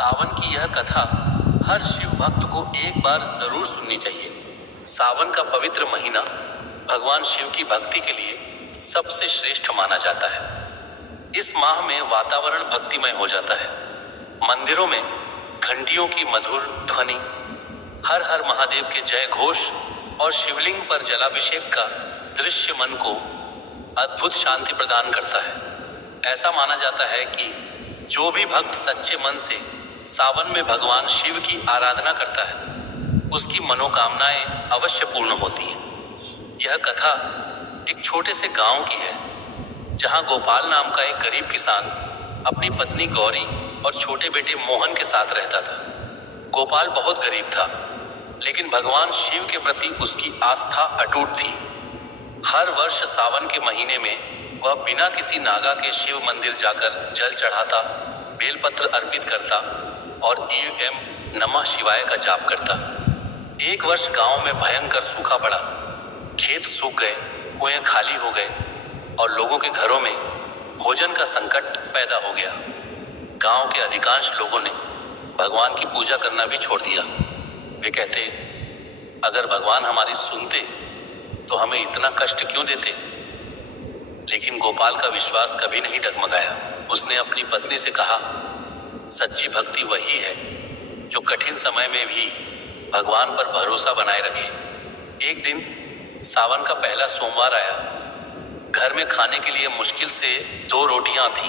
सावन की यह कथा हर शिव भक्त को एक बार जरूर सुननी चाहिए। सावन का पवित्र महीना भगवान शिव की भक्ति के लिए सबसे श्रेष्ठ माना जाता है। इस माह में वातावरण भक्तिमय हो जाता है। मंदिरों में घंटियों की मधुर ध्वनि, हर हर महादेव के जय घोष और शिवलिंग पर जलाभिषेक का दृश्य मन को अद्भुत शांति प्रदान करता है। ऐसा माना जाता है कि जो भी भक्त सच्चे मन से सावन में भगवान शिव की आराधना करता है, उसकी मनोकामनाएं अवश्य पूर्ण होती हैं। यह कथा एक छोटे से गांव की है, जहां गोपाल नाम का एक गरीब किसान अपनी पत्नी गौरी और छोटे बेटे मोहन के साथ रहता था। गोपाल बहुत गरीब था, लेकिन भगवान शिव के प्रति उसकी आस्था अटूट थी। हर वर्ष सावन के महीने में वह बिना किसी नागा के शिव मंदिर जाकर जल चढ़ाता, बेलपत्र अर्पित करता और ॐ नमः शिवाय का जाप करता। एक वर्ष गांव में भयंकर सूखा पड़ा। खेत सूख गए, कुएं खाली हो गए और लोगों के घरों में भोजन का संकट पैदा हो गया। गांव के अधिकांश लोगों ने भगवान की पूजा करना भी छोड़ दिया। वे कहते, अगर भगवान हमारी सुनते तो हमें इतना कष्ट क्यों देते। लेकिन गोपाल का विश्वास कभी नहीं डगमगाया। उसने अपनी पत्नी से कहा, सच्ची भक्ति वही है जो कठिन समय में भी भगवान पर भरोसा बनाए रखे। एक दिन सावन का पहला सोमवार आया। घर में खाने के लिए मुश्किल से 2 रोटियां थीं।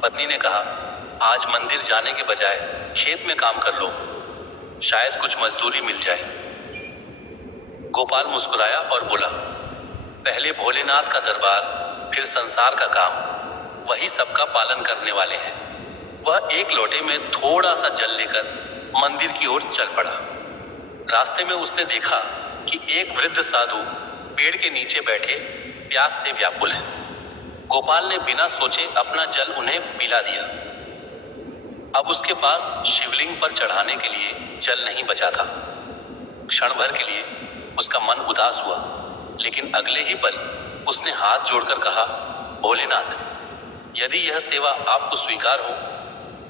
पत्नी ने कहा, आज मंदिर जाने के बजाय खेत में काम कर लो, शायद कुछ मजदूरी मिल जाए। गोपाल मुस्कुराया और बोला, पहले भोलेनाथ का दरबार, फिर संसार का काम, वही सबका पालन करने वाले हैं। वह एक लोटे में थोड़ा सा जल लेकर मंदिर की ओर चल पड़ा। रास्ते में उसने देखा कि एक वृद्ध साधु पेड़ के नीचे बैठे प्यास से व्याकुल हैं। गोपाल ने बिना सोचे अपना जल उन्हें पिला दिया। अब उसके पास शिवलिंग पर चढ़ाने के लिए जल नहीं बचा था। क्षण भर के लिए उसका मन उदास हुआ, लेकिन अगले ही पल उसने हाथ जोड़कर कहा, भोलेनाथ, यदि यह सेवा आपको स्वीकार हो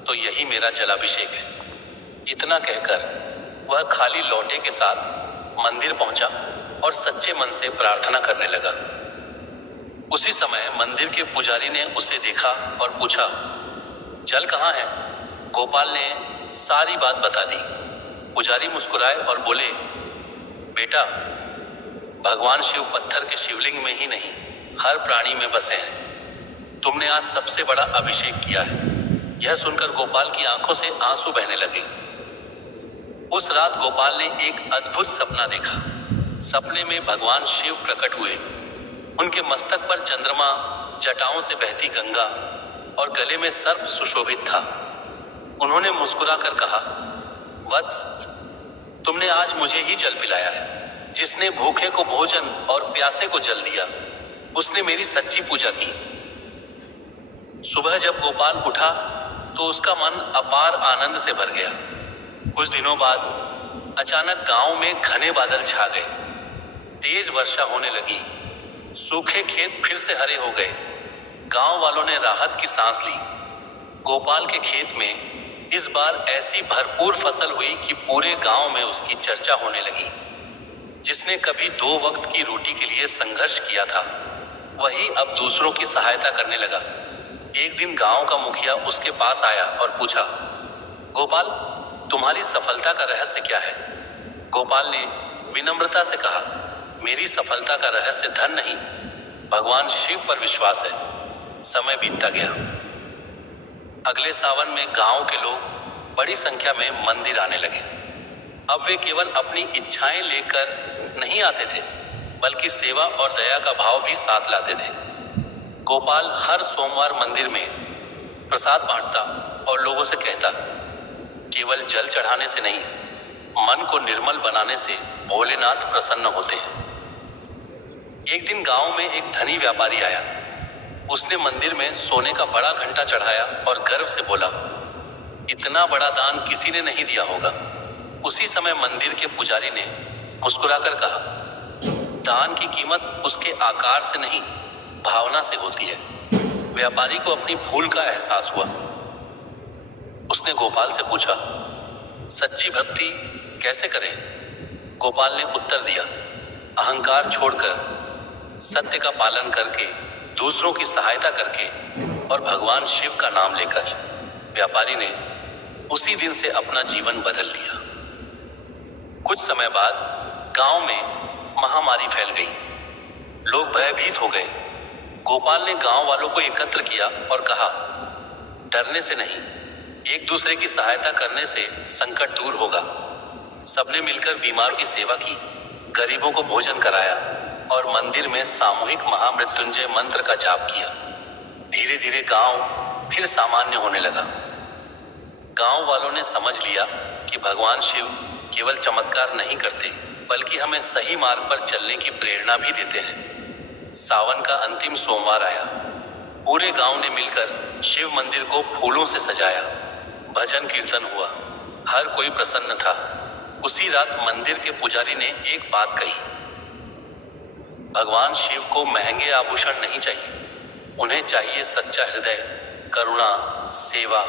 तो यही मेरा जलाभिषेक है। इतना कहकर वह खाली लोटे के साथ मंदिर पहुंचा और सच्चे मन से प्रार्थना करने लगा। उसी समय मंदिर के पुजारी ने उसे देखा और पूछा, जल कहाँ है? गोपाल ने सारी बात बता दी। पुजारी मुस्कुराए और बोले, बेटा, भगवान शिव पत्थर के शिवलिंग में ही नहीं, हर प्राणी में बसे हैं। तुमने आज सबसे बड़ा अभिषेक किया है। यह सुनकर गोपाल की आंखों से आंसू बहने लगे। उस रात गोपाल ने एक अद्भुत सपना देखा। सपने में भगवान शिव प्रकट हुए। उनके मस्तक पर चंद्रमा, जटाओं से बहती गंगा और गले में सर्प सुशोभित था। उन्होंने मुस्कुराकर कहा, वत्स, तुमने आज मुझे ही जल पिलाया है। जिसने भूखे को भोजन और प्यासे को जल दिया, उसने मेरी सच्ची पूजा की। सुबह जब गोपाल उठा तो उसका मन अपार आनंद से भर गया। कुछ दिनों बाद अचानक गांव में घने बादल छा गए। तेज वर्षा होने लगी। सूखे खेत फिर से हरे हो गए। गांव वालों ने राहत की सांस ली। गोपाल के खेत में इस बार ऐसी भरपूर फसल हुई कि पूरे गांव में उसकी चर्चा होने लगी। जिसने कभी 2 वक्त की रोटी के लिए संघर्ष किया था, वही अब दूसरों की सहायता करने लगा। एक दिन गांव का मुखिया उसके पास आया और पूछा, गोपाल, तुम्हारी सफलता का रहस्य क्या है? गोपाल ने विनम्रता से कहा, मेरी सफलता का रहस्य धन नहीं, भगवान शिव पर विश्वास है। समय बीतता गया। अगले सावन में गांव के लोग बड़ी संख्या में मंदिर आने लगे। अब वे केवल अपनी इच्छाएं लेकर नहीं आते थे, बल्कि सेवा और दया का भाव भी साथ लाते थे। गोपाल हर सोमवार मंदिर में प्रसाद बांटता और लोगों से कहता, केवल जल चढ़ाने से नहीं, मन को निर्मल बनाने से भोलेनाथ प्रसन्न होते हैं। एक दिन गांव में एक धनी व्यापारी आया। उसने मंदिर में सोने का बड़ा घंटा चढ़ाया और गर्व से बोला, इतना बड़ा दान किसी ने नहीं दिया होगा। उसी समय मंदिर के पुजारी ने मुस्कुराकर कहा, दान की कीमत उसके आकार से नहीं, भावना से होती है। व्यापारी को अपनी भूल का एहसास हुआ। उसने गोपाल से पूछा, सच्ची भक्ति कैसे करें? गोपाल ने उत्तर दिया, अहंकार छोड़कर, सत्य का पालन करके, दूसरों की सहायता करके और भगवान शिव का नाम लेकर। व्यापारी ने उसी दिन से अपना जीवन बदल लिया। कुछ समय बाद गांव में महामारी फैल गई। लोग भयभीत हो गए। गोपाल ने गांव वालों को एकत्र किया और कहा, डरने से नहीं, एक दूसरे की सहायता करने से संकट दूर होगा। सबने मिलकर बीमार की सेवा की, गरीबों को भोजन कराया और मंदिर में सामूहिक महामृत्युंजय मंत्र का जाप किया। धीरे धीरे गांव फिर सामान्य होने लगा। गांव वालों ने समझ लिया कि भगवान शिव केवल चमत्कार नहीं करते, बल्कि हमें सही मार्ग पर चलने की प्रेरणा भी देते हैं। सावन का अंतिम सोमवार आया। पूरे गांव ने मिलकर शिव मंदिर को फूलों से सजाया। भजन कीर्तन हुआ। हर कोई प्रसन्न था। उसी रात मंदिर के पुजारी ने एक बात कही, भगवान शिव को महंगे आभूषण नहीं चाहिए, उन्हें चाहिए सच्चा हृदय, करुणा, सेवा,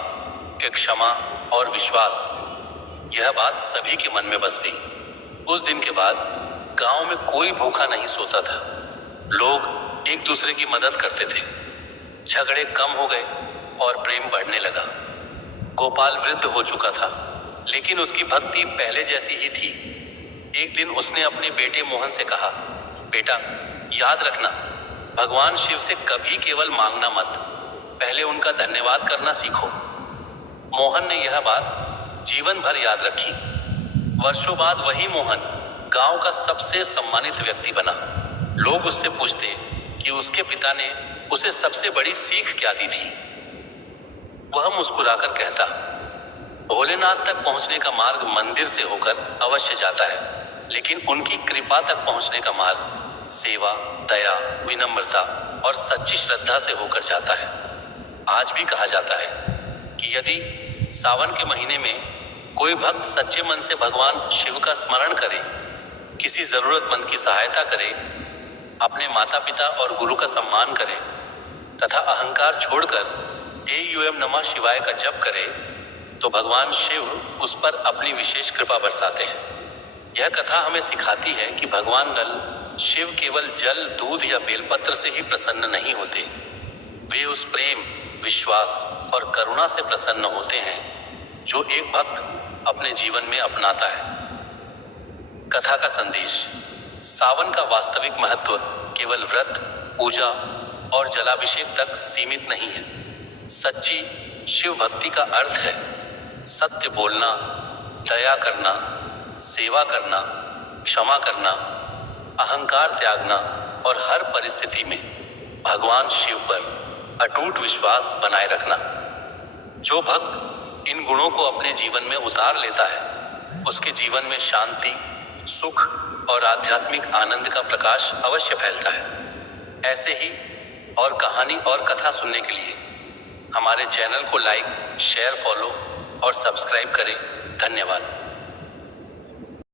क्षमा और विश्वास। यह बात सभी के मन में बस गई। उस दिन के बाद गांव में कोई भूखा नहीं सोता था। लोग एक दूसरे की मदद करते थे। झगड़े कम हो गए और प्रेम बढ़ने लगा। गोपाल वृद्ध हो चुका था, लेकिन उसकी भक्ति पहले जैसी ही थी। एक दिन उसने अपने बेटे मोहन से कहा, बेटा, याद रखना, भगवान शिव से कभी केवल मांगना मत, पहले उनका धन्यवाद करना सीखो। मोहन ने यह बात जीवन भर याद रखी। वर्षों बाद वही मोहन गांव का सबसे सम्मानित व्यक्ति बना। लोग उससे पूछते कि उसके पिता ने उसे सबसे बड़ी सीख क्या दी थी। वह मुस्कुराकर कहता, भोलेनाथ तक पहुंचने का मार्ग मंदिर से होकर अवश्य जाता है, लेकिन उनकी कृपा तक पहुंचने का मार्ग सेवा, दया, विनम्रता और सच्ची श्रद्धा से होकर जाता है। आज भी कहा जाता है कि यदि सावन के महीने में कोई भक्त सच्चे मन से भगवान शिव का स्मरण करे, किसी जरूरतमंद की सहायता करे, अपने माता पिता और गुरु का सम्मान करे तथा अहंकार छोड़कर एयूएम नमः शिवाय का जप करे, तो भगवान शिव उस पर अपनी विशेष कृपा बरसाते हैं। यह कथा हमें सिखाती है कि भगवान शिव केवल जल, दूध या बेलपत्र से ही प्रसन्न नहीं होते। वे उस प्रेम, विश्वास और करुणा से प्रसन्न होते हैं जो एक भक्त अपने जीवन में अपनाता है। कथा का संदेश, सावन का वास्तविक महत्व केवल व्रत, पूजा और जलाभिषेक तक सीमित नहीं है। सच्ची शिव भक्ति का अर्थ है सत्य बोलना, दया करना, सेवा करना, क्षमा करना, अहंकार त्यागना और हर परिस्थिति में भगवान शिव पर अटूट विश्वास बनाए रखना। जो भक्त इन गुणों को अपने जीवन में उतार लेता है, उसके जीवन में शांति, सुख और आध्यात्मिक आनंद का प्रकाश अवश्य फैलता है। ऐसे ही और कहानी और कथा सुनने के लिए हमारे चैनल को लाइक, शेयर, फॉलो और सब्सक्राइब करें। धन्यवाद।